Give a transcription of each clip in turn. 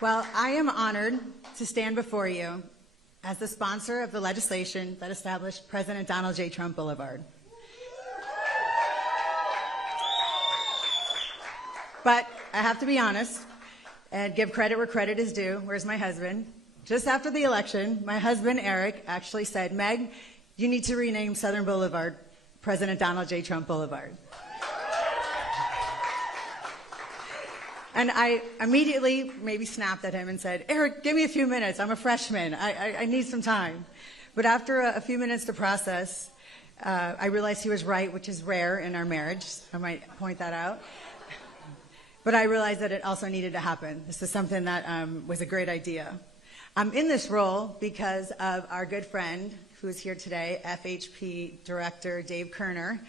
Well, I am honored to stand before you as the sponsor of the legislation that established President Donald J. Trump Boulevard. But I have to be honest and give credit where credit is due. Where's my husband? Just after the election, my husband, Eric, actually said, Meg, you need to rename Southern Boulevard President Donald J. Trump Boulevard. And I immediately maybe snapped at him and said, Eric, give me a few minutes. I'm a freshman. I need some time. But after a few minutes to process, I realized he was right, which is rare in our marriage. I might point that out. But I realized that it also needed to happen. This is something that was a great idea. I'm in this role because of our good friend who is here today, FHP Director Dave Kerner,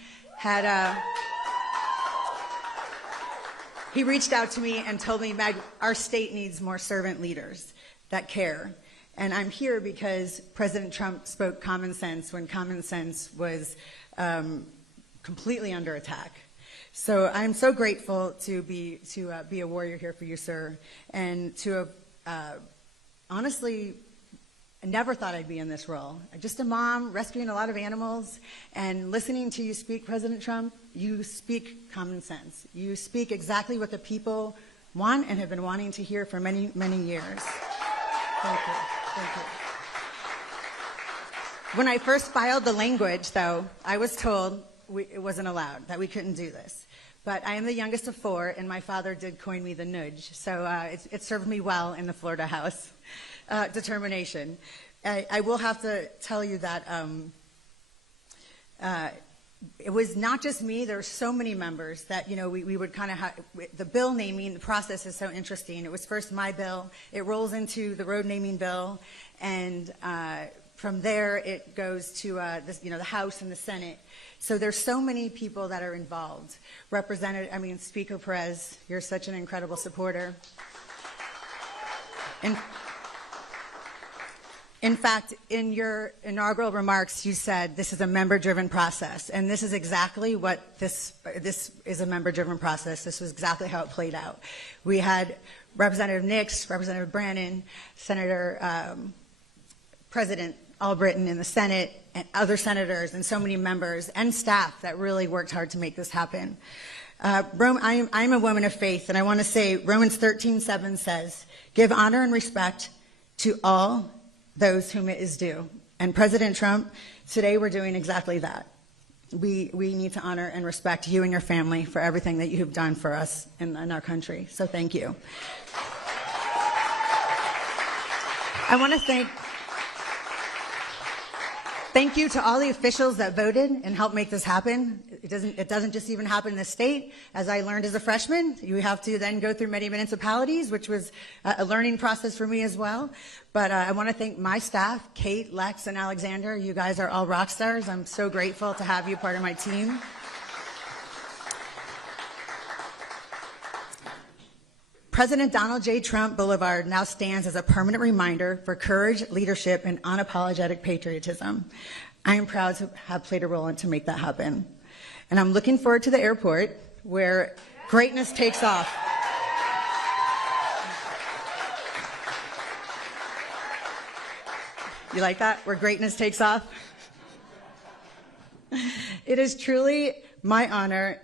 he reached out to me and told me, Meg, our state needs more servant leaders that care. And I'm here because President Trump spoke common sense when common sense was completely under attack. So I'm so grateful to be a warrior here for you, sir, and to have honestly, I never thought I'd be in this role. Just a mom rescuing a lot of animals and listening to you speak, President Trump. You speak common sense. You speak exactly what the people want and have been wanting to hear for many, many years. Thank you. Thank you. When I first filed the language, though, I was told it wasn't allowed, that we couldn't do this. But I am the youngest of four, and my father did coin me the nudge, so it served me well in the Florida House. Determination. I will have to tell you that it was not just me. There were so many members that, you know, we would kind of have, the bill naming, the process is so interesting. It was first my bill. It rolls into the road naming bill, and from there it goes to the House and the Senate. So there's so many people that are involved. Speaker Perez, you're such an incredible supporter. In fact, in your inaugural remarks, you said this is a member-driven process, and this is exactly what this is, a member-driven process. This was exactly how it played out. We had Representative Nix, Representative Brannon, Senator President Albritton in the Senate, and other senators, and so many members and staff that really worked hard to make this happen. I'm a woman of faith, and I want to say Romans 13:7 says, "Give honor and respect to all those whom it is due." And President Trump, today we're doing exactly that. We need to honor and respect you and your family for everything that you have done for us in our country. So thank you. I want to thank you to all the officials that voted and helped make this happen. It doesn't just even happen in the state. As I learned as a freshman, you have to then go through many municipalities, which was a learning process for me as well. But I want to thank my staff, Kate, Lex, and Alexander. You guys are all rock stars. I'm so grateful to have you part of my team. President Donald J. Trump Boulevard now stands as a permanent reminder for courage, leadership, and unapologetic patriotism. I am proud to have played a role in to make that happen. And I'm looking forward to the airport where greatness takes off. You like that? Where greatness takes off? It is truly my honor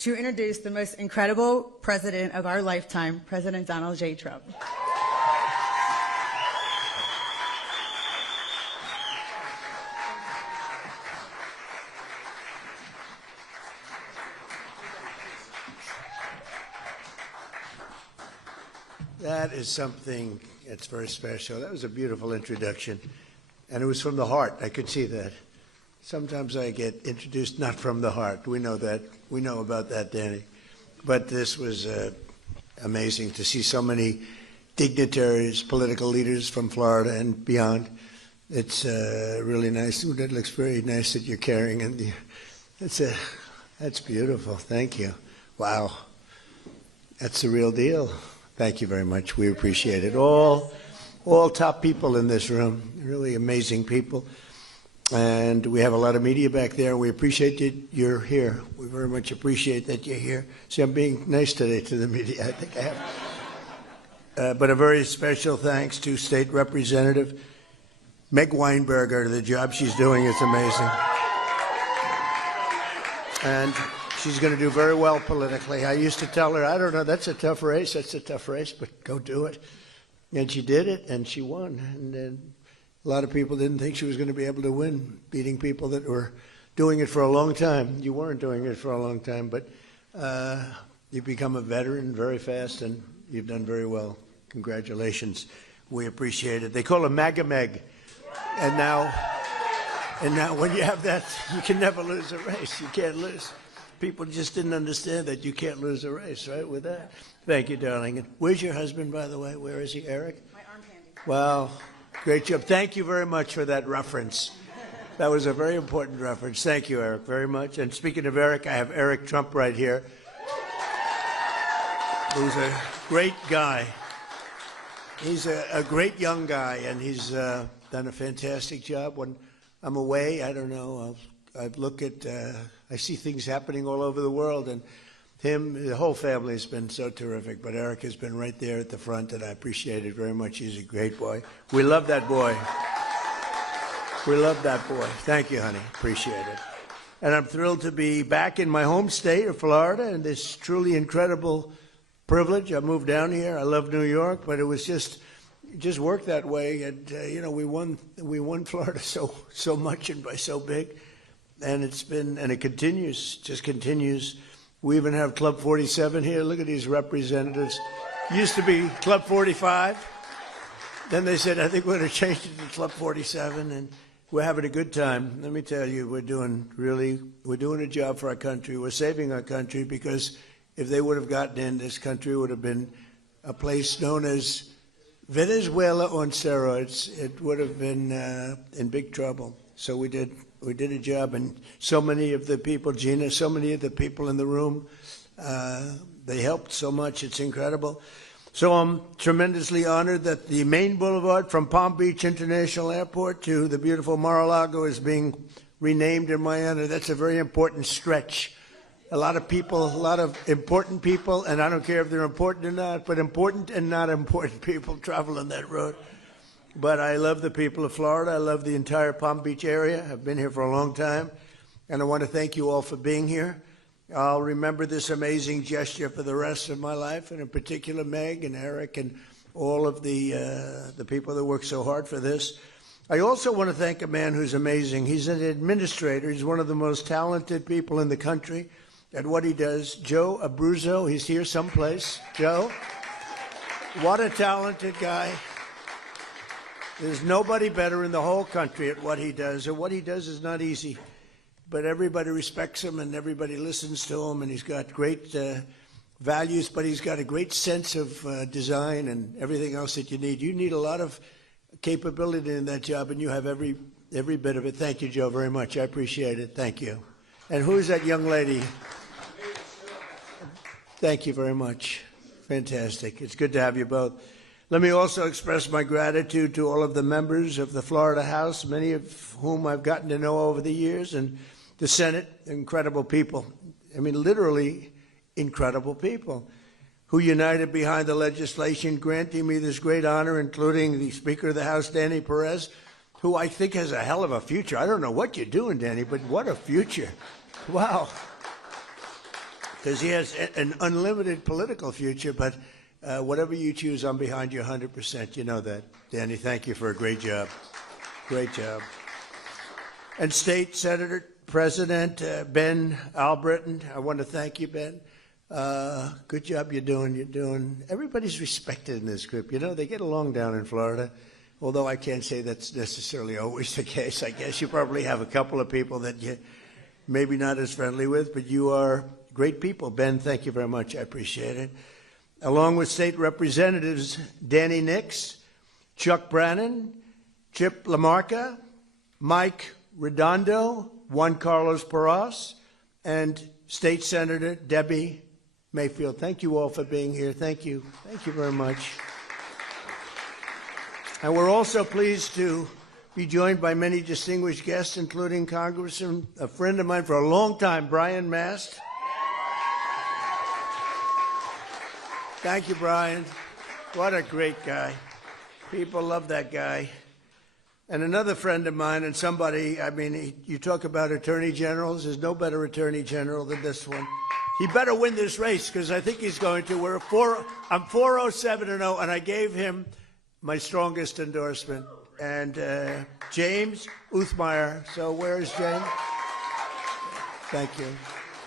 to introduce the most incredible president of our lifetime, President Donald J. Trump. That is something that's very special. That was a beautiful introduction, and it was from the heart. I could see that. Sometimes I get introduced not from the heart. We know that. We know about that, Danny. But this was amazing to see so many dignitaries, political leaders from Florida and beyond. It's really nice. Ooh, that looks very nice that you're carrying, and that's beautiful. Thank you. Wow, that's the real deal. Thank you very much. We appreciate it. All top people in this room, really amazing people. And we have a lot of media back there. We appreciate you're here. We very much appreciate that you're here. See, I'm being nice today to the media. I think I but a very special thanks to State Representative Meg Weinberger. The job she's doing is amazing. And she's going to do very well politically. I used to tell her, I don't know, that's a tough race, but go do it. And she did it, and she won. And a lot of people didn't think she was going to be able to win, beating people that were doing it for a long time. You weren't doing it for a long time, but you've become a veteran very fast, and you've done very well. Congratulations. We appreciate it. They call her MAGA Meg. And now when you have that, you can never lose a race. You can't lose. People just didn't understand that you can't lose a race, right, with that. Thank you, darling. And where's your husband, by the way? Where is he, Eric? My arm handy. Wow. Great job. Thank you very much for that reference. That was a very important reference. Thank you, Eric, very much. And speaking of Eric, I have Eric Trump right here, who's a great guy. He's a great young guy, and he's done a fantastic job. When I'm away, I don't know, I look at, I see things happening all over the world, and the whole family has been so terrific, but Eric has been right there at the front, and I appreciate it very much. He's a great boy. We love that boy. We love that boy. Thank you, honey. Appreciate it. And I'm thrilled to be back in my home state of Florida, and this truly incredible privilege. I moved down here. I love New York, but it was just worked that way, and we won Florida so much and by so big, and it continues. We even have Club 47 here. Look at these representatives. Used to be Club 45. Then they said, I think we're going to change it to Club 47, and we're having a good time. Let me tell you, we're doing a job for our country. We're saving our country, because if they would have gotten in, this country would have been a place known as Venezuela on steroids. It would have been in big trouble. So we did a job, and so many of the people, Gina, so many of the people in the room, they helped so much. It's incredible. So I'm tremendously honored that the main boulevard from Palm Beach International Airport to the beautiful Mar-a-Lago is being renamed in my honor. That's a very important stretch. A lot of people, a lot of important people, and I don't care if they're important or not, but important and not important people travel on that road. But I love the people of Florida. I love the entire Palm Beach area. I've been here for a long time, and I want to thank you all for being here. I'll remember this amazing gesture for the rest of my life, and in particular Meg and Eric and all of the people that work so hard for this. I also want to thank a man who's amazing. He's an administrator. He's one of the most talented people in the country at what he does. Joe Abruzzo, he's here someplace. Joe, what a talented guy. There's nobody better in the whole country at what he does, and what he does is not easy. But everybody respects him, and everybody listens to him, and he's got great values, but he's got a great sense of design and everything else that you need. You need a lot of capability in that job, and you have every bit of it. Thank you, Joe, very much. I appreciate it. Thank you. And who's that young lady? Thank you very much. Fantastic. It's good to have you both. Let me also express my gratitude to all of the members of the Florida House, many of whom I've gotten to know over the years, and the Senate, incredible people. I mean, literally incredible people who united behind the legislation granting me this great honor, including the Speaker of the House, Danny Perez, who I think has a hell of a future. I don't know what you're doing, Danny, but what a future. Wow. Because he has an unlimited political future, but whatever you choose, I'm behind you 100%. You know that. Danny, thank you for a great job. Great job. And State Senator President Ben Albritton, I want to thank you, Ben. Good job you're doing. Everybody's respected in this group. You know, they get along down in Florida, although I can't say that's necessarily always the case. I guess you probably have a couple of people that you're maybe not as friendly with, but you are great people. Ben, thank you very much. I appreciate it. Along with State Representatives Danny Nix, Chuck Brannon, Chip LaMarca, Mike Redondo, Juan Carlos Porras, and State Senator Debbie Mayfield. Thank you all for being here. Thank you. Thank you very much. And we're also pleased to be joined by many distinguished guests, including Congressman, a friend of mine for a long time, Brian Mast. Thank you, Brian. What a great guy. People love that guy. And another friend of mine and somebody, I mean, you talk about attorney generals, there's no better attorney general than this one. He better win this race because I think he's going to. I'm 407-0, and I gave him my strongest endorsement. And James Uthmeyer. So where is James? Thank you.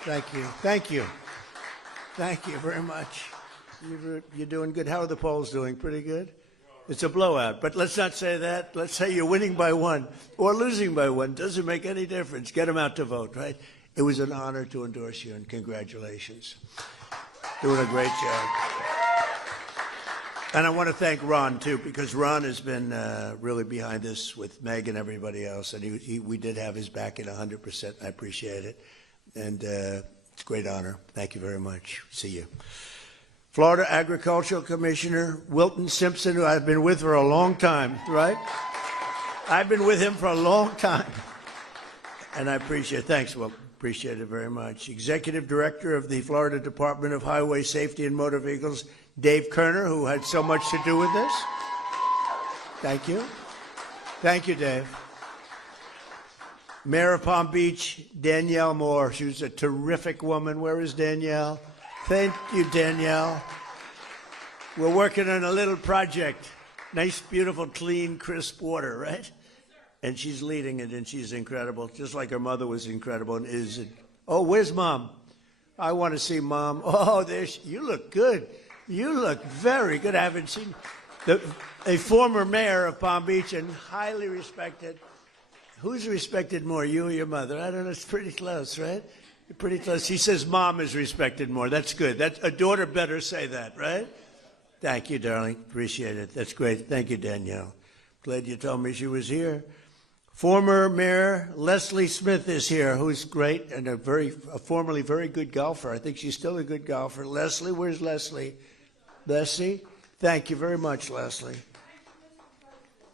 Thank you. Thank you. Thank you very much. You're doing good. How are the polls doing? Pretty good? It's a blowout, but let's not say that. Let's say you're winning by one or losing by one. Doesn't make any difference. Get them out to vote, right? It was an honor to endorse you, and congratulations. Doing a great job. And I want to thank Ron, too, because Ron has been really behind this with Meg and everybody else, and we did have his back at 100%. I appreciate it, and it's a great honor. Thank you very much. See you. Florida Agricultural Commissioner Wilton Simpson, who I've been with for a long time, right? I've been with him for a long time, and I appreciate it. Thanks, Wilton. Appreciate it very much. Executive Director of the Florida Department of Highway Safety and Motor Vehicles, Dave Kerner, who had so much to do with this. Thank you. Thank you, Dave. Mayor of Palm Beach, Danielle Moore. She was a terrific woman. Where is Danielle? Thank you, Danielle. We're working on a little project. Nice, beautiful, clean, crisp water, right? And she's leading it, and she's incredible, just like her mother was incredible and is. Oh, where's Mom? I want to see Mom. Oh, you look good. You look very good. I haven't seen a former mayor of Palm Beach and highly respected. Who's respected more, you or your mother? I don't know. It's pretty close, right? You're pretty close. She says Mom is respected more. That's good. A daughter better say that, right? Thank you, darling. Appreciate it. That's great. Thank you, Danielle. Glad you told me she was here. Former Mayor Leslie Smith is here, who's great and a formerly very good golfer. I think she's still a good golfer. Leslie, where's Leslie? Leslie? Thank you very much, Leslie.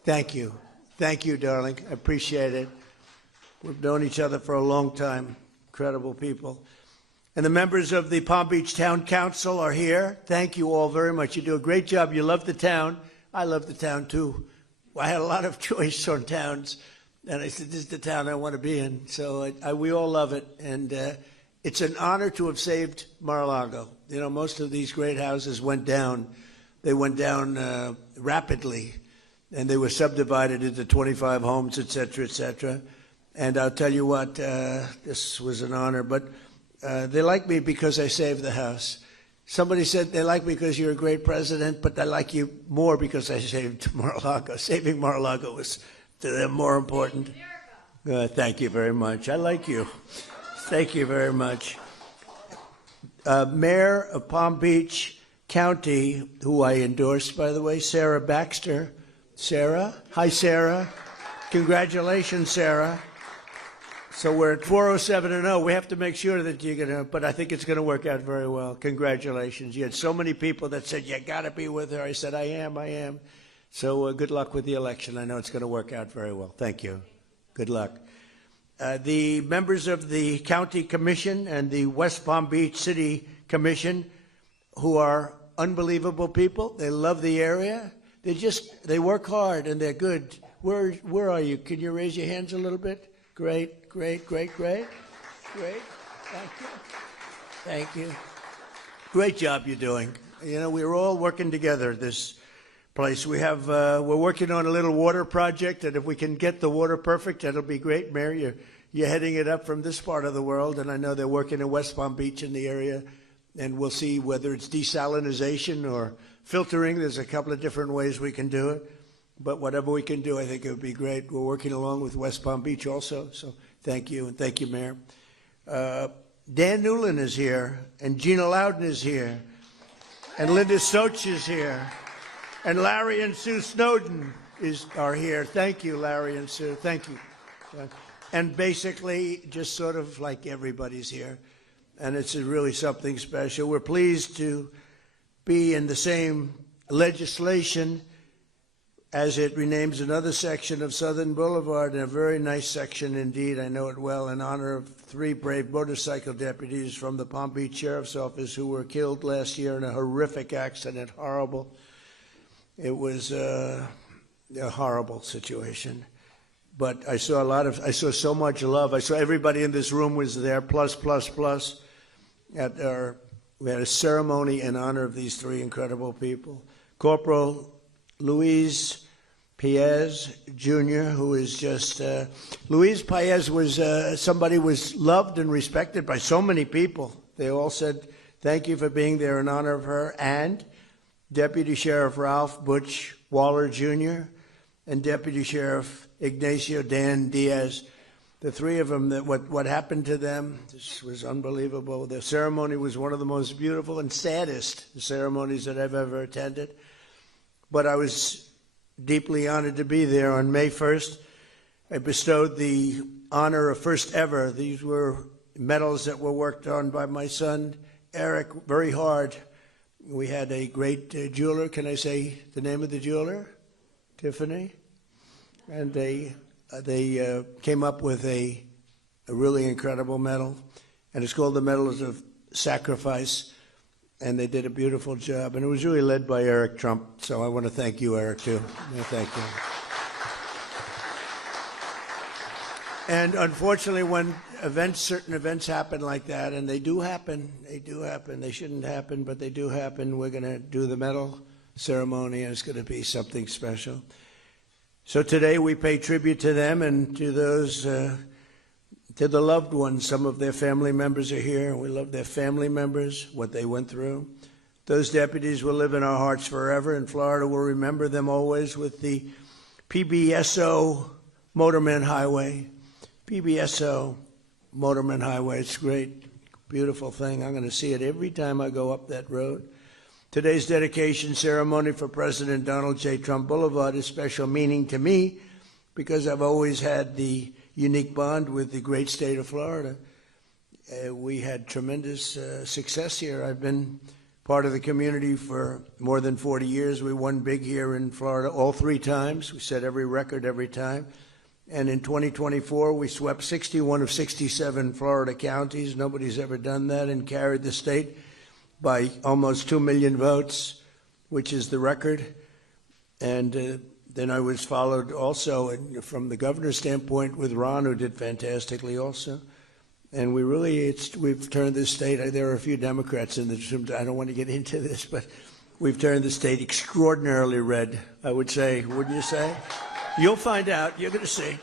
Thank you. Thank you, darling. I appreciate it. We've known each other for a long time. Incredible people. And the members of the Palm Beach Town Council are here. Thank you all very much. You do a great job. You love the town. I love the town, too. I had a lot of choice on towns, and I said, this is the town I want to be in. So we all love it, and it's an honor to have saved Mar-a-Lago. You know, most of these great houses went down. They went down rapidly, and they were subdivided into 25 homes, et cetera, et cetera. And I'll tell you what, this was an honor, but they like me because I saved the house. Somebody said they like me because you're a great president, but they like you more because I saved Mar-a-Lago. Saving Mar-a-Lago was to them more important. Thank you very much. I like you. Thank you very much. Mayor of Palm Beach County, who I endorsed, by the way, Sarah Baxter. Sarah? Hi, Sarah. Congratulations, Sarah. So we're at 407-0. We have to make sure that you're going to, but I think it's going to work out very well. Congratulations. You had so many people that said, you got to be with her. I said, I am. So good luck with the election. I know it's going to work out very well. Thank you. Good luck. The members of the County Commission and the West Palm Beach City Commission, who are unbelievable people. They love the area. They work hard and they're good. Where are you? Can you raise your hands a little bit? Great. Thank you. Thank you. Great job you're doing. You know, we're all working together this place. We're working on a little water project, and if we can get the water perfect, that'll be great. Mayor, you're heading it up from this part of the world, and I know they're working in West Palm Beach in the area, and we'll see whether it's desalinization or filtering. There's a couple of different ways we can do it. But whatever we can do, I think it would be great. We're working along with West Palm Beach also, so thank you, and thank you, Mayor. Dan Newland is here, and Gina Loudon is here, and Linda Soch is here, and Larry and Sue Snowden are here. Thank you, Larry and Sue. Thank you. And basically, just sort of like everybody's here, and it's really something special. We're pleased to be in the same legislation as it renames another section of Southern Boulevard, and a very nice section indeed. I know it well, in honor of 3 brave motorcycle deputies from the Palm Beach Sheriff's Office who were killed last year in a horrific accident, horrible. It was a horrible situation. But I saw so much love. I saw everybody in this room was there, plus. We had a ceremony in honor of these three incredible people. Corporal Luis Paez Jr., who is just, Luis Paez was somebody who was loved and respected by so many people. They all said, thank you for being there in honor of her. And Deputy Sheriff Ralph Butch Waller Jr. and Deputy Sheriff Ignacio Dan Diaz. The three of them, what happened to them, this was unbelievable. The ceremony was one of the most beautiful and saddest ceremonies that I've ever attended. But I was deeply honored to be there. On May 1st, I bestowed the honor of first ever. These were medals that were worked on by my son, Eric, very hard. We had a great jeweler. Can I say the name of the jeweler? Tiffany. And they came up with a really incredible medal. And it's called the Medals of Sacrifice. And they did a beautiful job. And it was really led by Eric Trump. So I want to thank you, Eric, too. Thank you. And unfortunately, when certain events happen like that, and they do happen, they shouldn't happen, but they do happen, we're going to do the medal ceremony, and it's going to be something special. So today we pay tribute to them and to those, to the loved ones. Some of their family members are here. We love their family members, what they went through. Those deputies will live in our hearts forever, and Florida will remember them always with the PBSO Motorman Highway. PBSO Motorman Highway. It's a great, beautiful thing. I'm going to see it every time I go up that road. Today's dedication ceremony for President Donald J. Trump Boulevard is special meaning to me because I've always had the unique bond with the great state of Florida. We had tremendous success here. I've been part of the community for more than 40 years. We won big here in Florida all three times. We set every record every time. And in 2024, we swept 61 of 67 Florida counties. Nobody's ever done that, and carried the state by almost 2 million votes, which is the record. And then I was followed also from the governor's standpoint with Ron, who did fantastically also. And we've turned this state, there are a few Democrats in this room, I don't want to get into this, but we've turned the state extraordinarily red, I would say, wouldn't you say? You'll find out. You're going to see.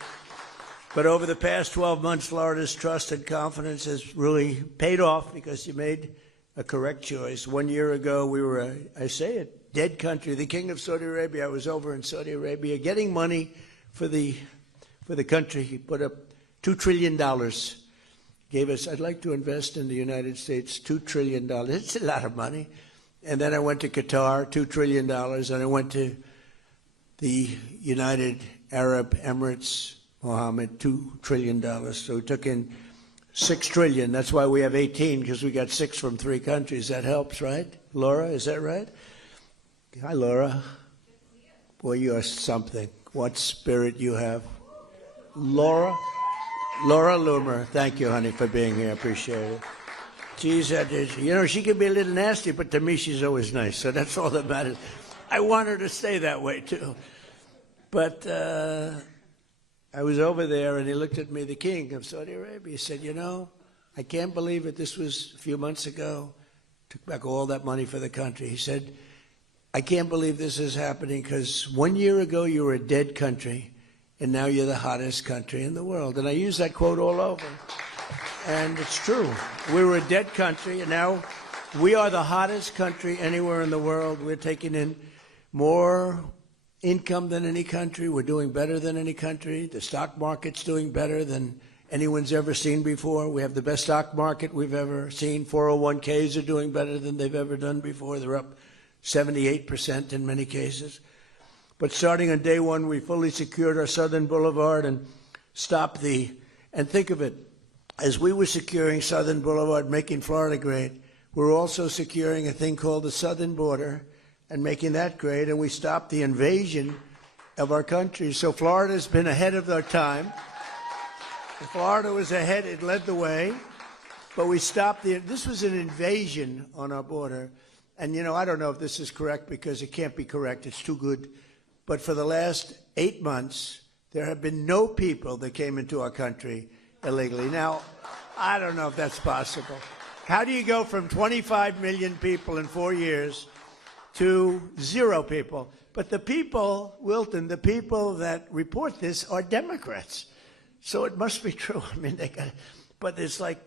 But over the past 12 months, Florida's trust and confidence has really paid off because you made a correct choice. 1 year ago, we were, I say it, dead country. The king of Saudi Arabia, I was over in Saudi Arabia getting money for the country. He put up $2 trillion. Gave us, I'd like to invest in the United States, $2 trillion. It's a lot of money. And then I went to Qatar, $2 trillion. And I went to the United Arab Emirates, Mohammed, $2 trillion. So we took in $6 trillion. That's why we have 18, because we got 6 from 3 countries. That helps, right? Laura, is that right? Hi, Laura. Boy, you are something. What spirit you have. Laura Loomer, thank you, honey, for being here. Appreciate it. She's, she can be a little nasty, but to me, she's always nice. So that's all that matters. I want her to stay that way, too. But I was over there, and he looked at me, the king of Saudi Arabia. He said, I can't believe it. This was a few months ago. Took back all that money for the country. He said, I can't believe this is happening because 1 year ago you were a dead country, and now you're the hottest country in the world. And I use that quote all over. And it's true. We were a dead country, and now we are the hottest country anywhere in the world. We're taking in more income than any country. We're doing better than any country. The stock market's doing better than anyone's ever seen before. We have the best stock market we've ever seen. 401ks are doing better than they've ever done before. They're up 78% in many cases. But starting on day one, we fully secured our Southern Boulevard and stopped and think of it, as we were securing Southern Boulevard, making Florida great, we're also securing a thing called the Southern Border and making that great, and we stopped the invasion of our country. So Florida's been ahead of our time. Florida was ahead, it led the way, but we stopped this was an invasion on our border, and I don't know if this is correct because it can't be correct, it's too good, but for the last 8 months, there have been no people that came into our country illegally. Now, I don't know if that's possible. How do you go from 25 million people in 4 years to 0 people? But the people, Wilton, the people that report this are Democrats. So it must be true. I mean, but it's like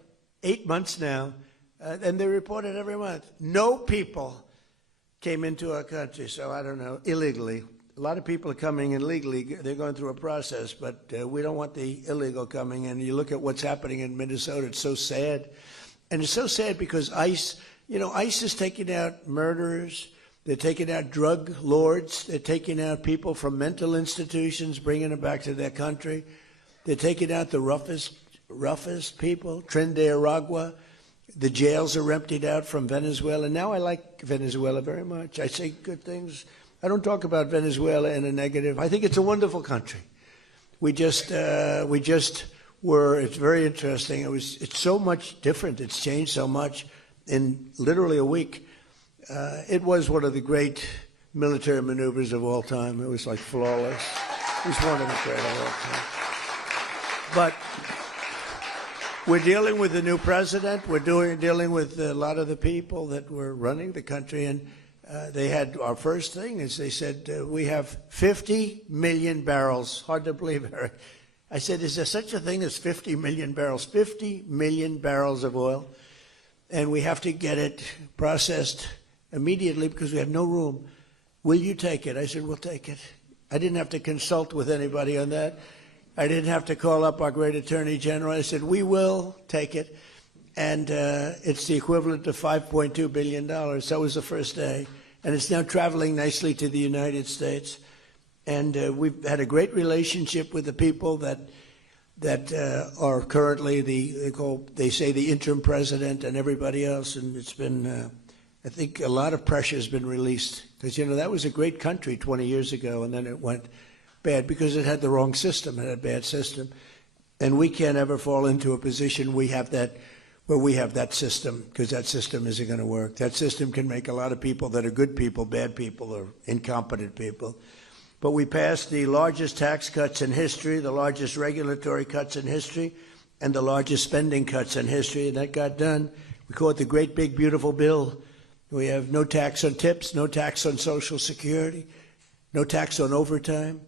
8 months now, and they report it every month. No people came into our country, so I don't know, illegally. A lot of people are coming in legally. They're going through a process, but we don't want the illegal coming in. You look at what's happening in Minnesota, it's so sad. And it's so sad because ICE, ICE is taking out murderers. They're taking out drug lords. They're taking out people from mental institutions, bringing them back to their country. They're taking out the roughest people, Trinidad. The jails are emptied out from Venezuela. Now I like Venezuela very much. I say good things. I don't talk about Venezuela in a negative. I think it's a wonderful country. We just were. It's very interesting. It's so much different. It's changed so much in literally a week. It was one of the great military maneuvers of all time. It was like flawless. It was one of the great of all time. But we're dealing with the new president. We're dealing with a lot of the people that were running the country, and they had our first thing is they said we have 50 million barrels. Hard to believe, Eric. I said, is there such a thing as 50 million barrels? 50 million barrels of oil, and we have to get it processed immediately because we have no room. Will you take it? I said, we'll take it. I didn't have to consult with anybody on that. I didn't have to call up our great attorney general. I said, we will take it. And it's the equivalent of $5.2 billion. That was the first day. And it's now traveling nicely to the United States. And we've had a great relationship with the people that are currently they say the interim president and everybody else. And it's been, I think a lot of pressure has been released. Because, that was a great country 20 years ago, and then it went bad because it had the wrong system. It had a bad system. And we can't ever fall into a position where we have that system, because that system isn't going to work. That system can make a lot of people that are good people, bad people, or incompetent people. But we passed the largest tax cuts in history, the largest regulatory cuts in history, and the largest spending cuts in history, and that got done. We call it the Great Big Beautiful Bill. We have no tax on tips, no tax on Social Security, no tax on overtime.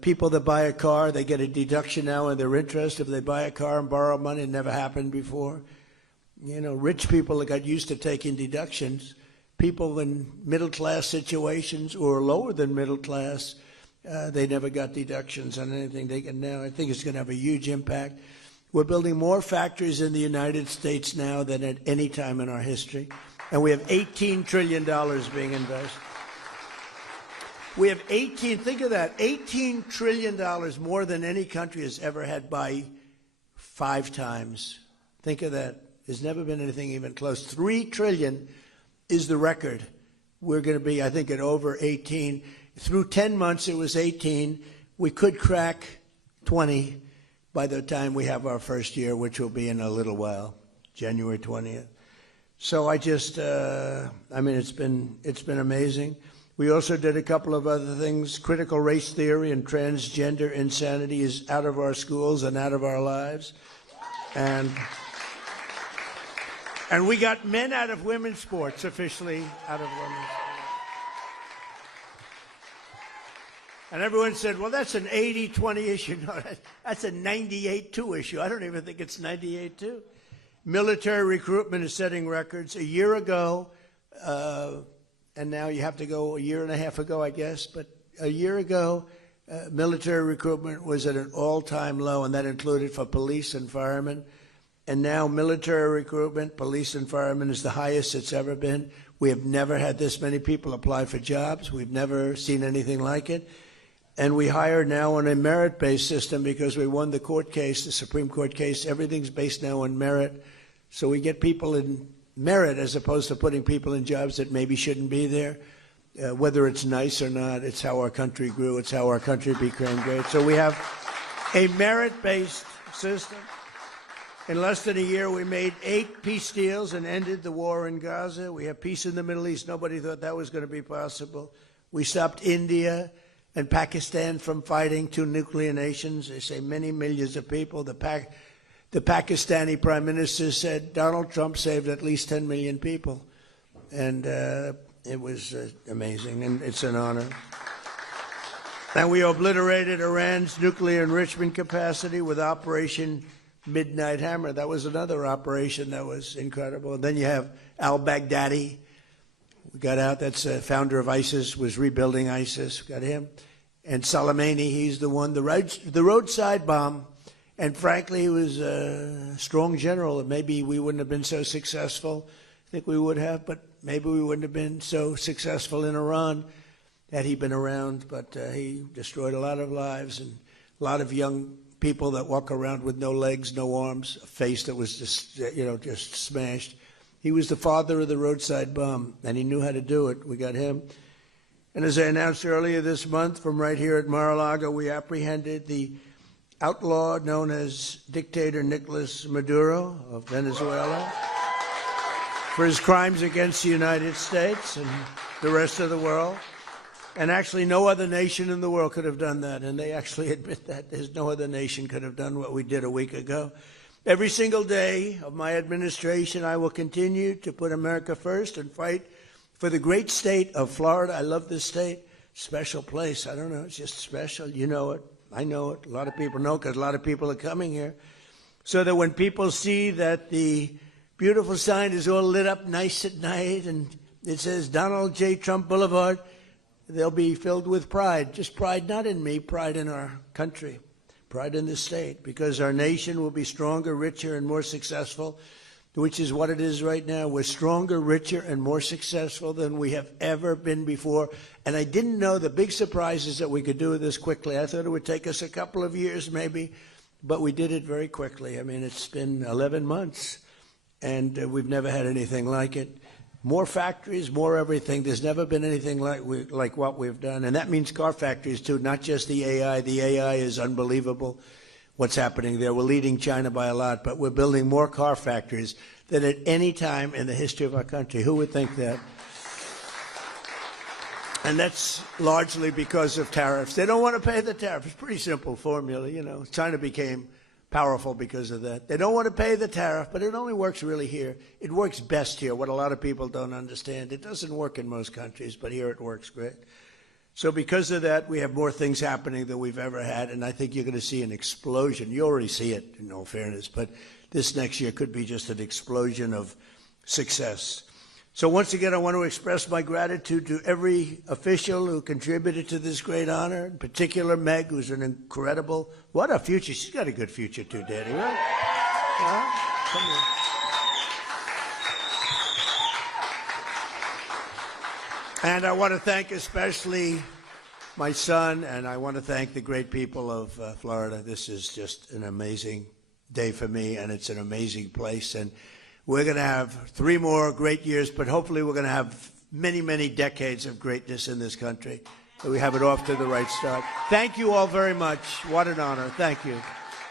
People that buy a car, they get a deduction now on their interest if they buy a car and borrow money. It never happened before. Rich people that got used to taking deductions. People in middle-class situations or lower than middle class, they never got deductions on anything. They get now. I think it's going to have a huge impact. We're building more factories in the United States now than at any time in our history. And we have $18 trillion being invested. We have think of that, $18 trillion more than any country has ever had by 5 times. Think of that. There's never been anything even close. 3 trillion is the record. We're going to be, I think, at over 18. Through 10 months, it was 18. We could crack 20 by the time we have our first year, which will be in a little while, January 20th. So it's been amazing. We also did a couple of other things. Critical race theory and transgender insanity is out of our schools and out of our lives. And we got men out of women's sports, officially out of women's sports. And everyone said, well, that's an 80-20 issue. No, that's a 98-2 issue. I don't even think it's 98-2. Military recruitment is setting records. A year ago, and now you have to go a year and a half ago, I guess, but a year ago, military recruitment was at an all-time low, and that included for police and firemen. And now military recruitment, police and firemen, is the highest it's ever been. We have never had this many people apply for jobs. We've never seen anything like it. And we hire now on a merit-based system because we won the court case, the Supreme Court case. Everything's based now on merit. So we get people in merit as opposed to putting people in jobs that maybe shouldn't be there. Whether it's nice or not, it's how our country grew. It's how our country became great. So we have a merit-based system. In less than a year, we made 8 peace deals and ended the war in Gaza. We have peace in the Middle East. Nobody thought that was going to be possible. We stopped India and Pakistan from fighting, 2 nuclear nations. They say many millions of people. The Pakistani prime minister said Donald Trump saved at least 10 million people. And it was amazing, and it's an honor. And we obliterated Iran's nuclear enrichment capacity with Operation Midnight Hammer. That was another operation that was incredible. And then you have al-Baghdadi. We got out. That's a founder of ISIS, was rebuilding ISIS. We got him. And Soleimani, he's the one, the roadside bomb. And frankly, he was a strong general. Maybe we wouldn't have been so successful. I think we would have, but maybe we wouldn't have been so successful in Iran had he been around. But he destroyed a lot of lives and a lot of young people that walk around with no legs, no arms, a face that was just, just smashed. He was the father of the roadside bomb, and he knew how to do it. We got him. And as I announced earlier this month, from right here at Mar-a-Lago, we apprehended the outlaw known as dictator Nicolas Maduro of Venezuela for his crimes against the United States and the rest of the world. And actually, no other nation in the world could have done that. And they actually admit that. There's no other nation could have done what we did a week ago. Every single day of my administration, I will continue to put America first and fight for the great state of Florida. I love this state. Special place. I don't know. It's just special. You know it. I know it. A lot of people know because a lot of people are coming here. So that when people see that the beautiful sign is all lit up nice at night and it says Donald J. Trump Boulevard, they'll be filled with pride. Just pride, not in me, pride in our country, pride in the state, because our nation will be stronger, richer, and more successful, which is what it is right now. We're stronger, richer, and more successful than we have ever been before. And I didn't know the big surprises that we could do this quickly. I thought it would take us a couple of years maybe, but we did it very quickly. I mean, it's been 11 months, and we've never had anything like it. More factories, more everything. There's never been anything like what we've done. And that means car factories, too, not just the AI. The AI is unbelievable, what's happening there. We're leading China by a lot, but we're building more car factories than at any time in the history of our country. Who would think that? And that's largely because of tariffs. They don't want to pay the tariff. It's a pretty simple formula, China became powerful because of that. They don't want to pay the tariff, but it only works really here. It works best here, what a lot of people don't understand. It doesn't work in most countries, but here it works great. So because of that, we have more things happening than we've ever had, and I think you're going to see an explosion. You already see it, in all fairness, but this next year could be just an explosion of success. So once again, I want to express my gratitude to every official who contributed to this great honor, in particular Meg, who's an incredible, what a future. She's got a good future too, Daddy, right? Come on. And I want to thank especially my son, and I want to thank the great people of Florida. This is just an amazing day for me, and it's an amazing place. And we're going to have 3 more great years, but hopefully we're going to have many, many decades of greatness in this country. So we have it off to the right start. Thank you all very much. What an honor. Thank you.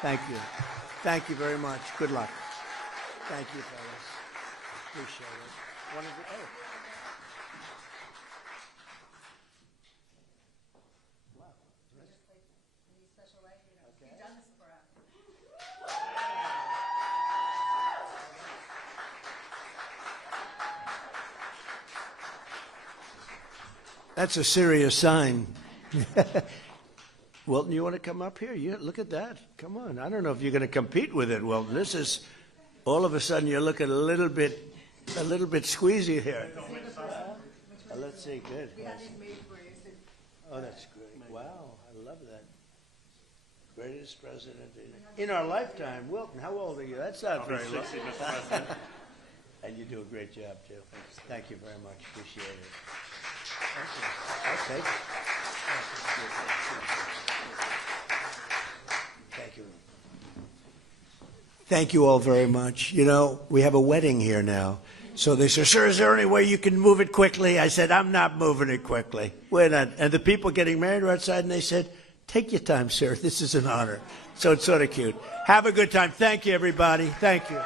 Thank you. Thank you very much. Good luck. Thank you, fellas. Appreciate it. That's a serious sign. Wilton, you want to come up here? Look at that. Come on. I don't know if you're going to compete with it, Wilton. This is, all of a sudden, you're looking a little bit squeezy here. Let's see. Good. Oh, that's great. Wow. I love that. Greatest president in our lifetime. Wilton, how old are you? That's not very long. And you do a great job, too. Thank you very much. Appreciate it. Thank you. Thank you. Thank you all very much. We have a wedding here now. So they said, sir, is there any way you can move it quickly? I said, I'm not moving it quickly. We're not. And the people getting married were outside, and they said, take your time, sir. This is an honor. So it's sort of cute. Have a good time. Thank you, everybody. Thank you.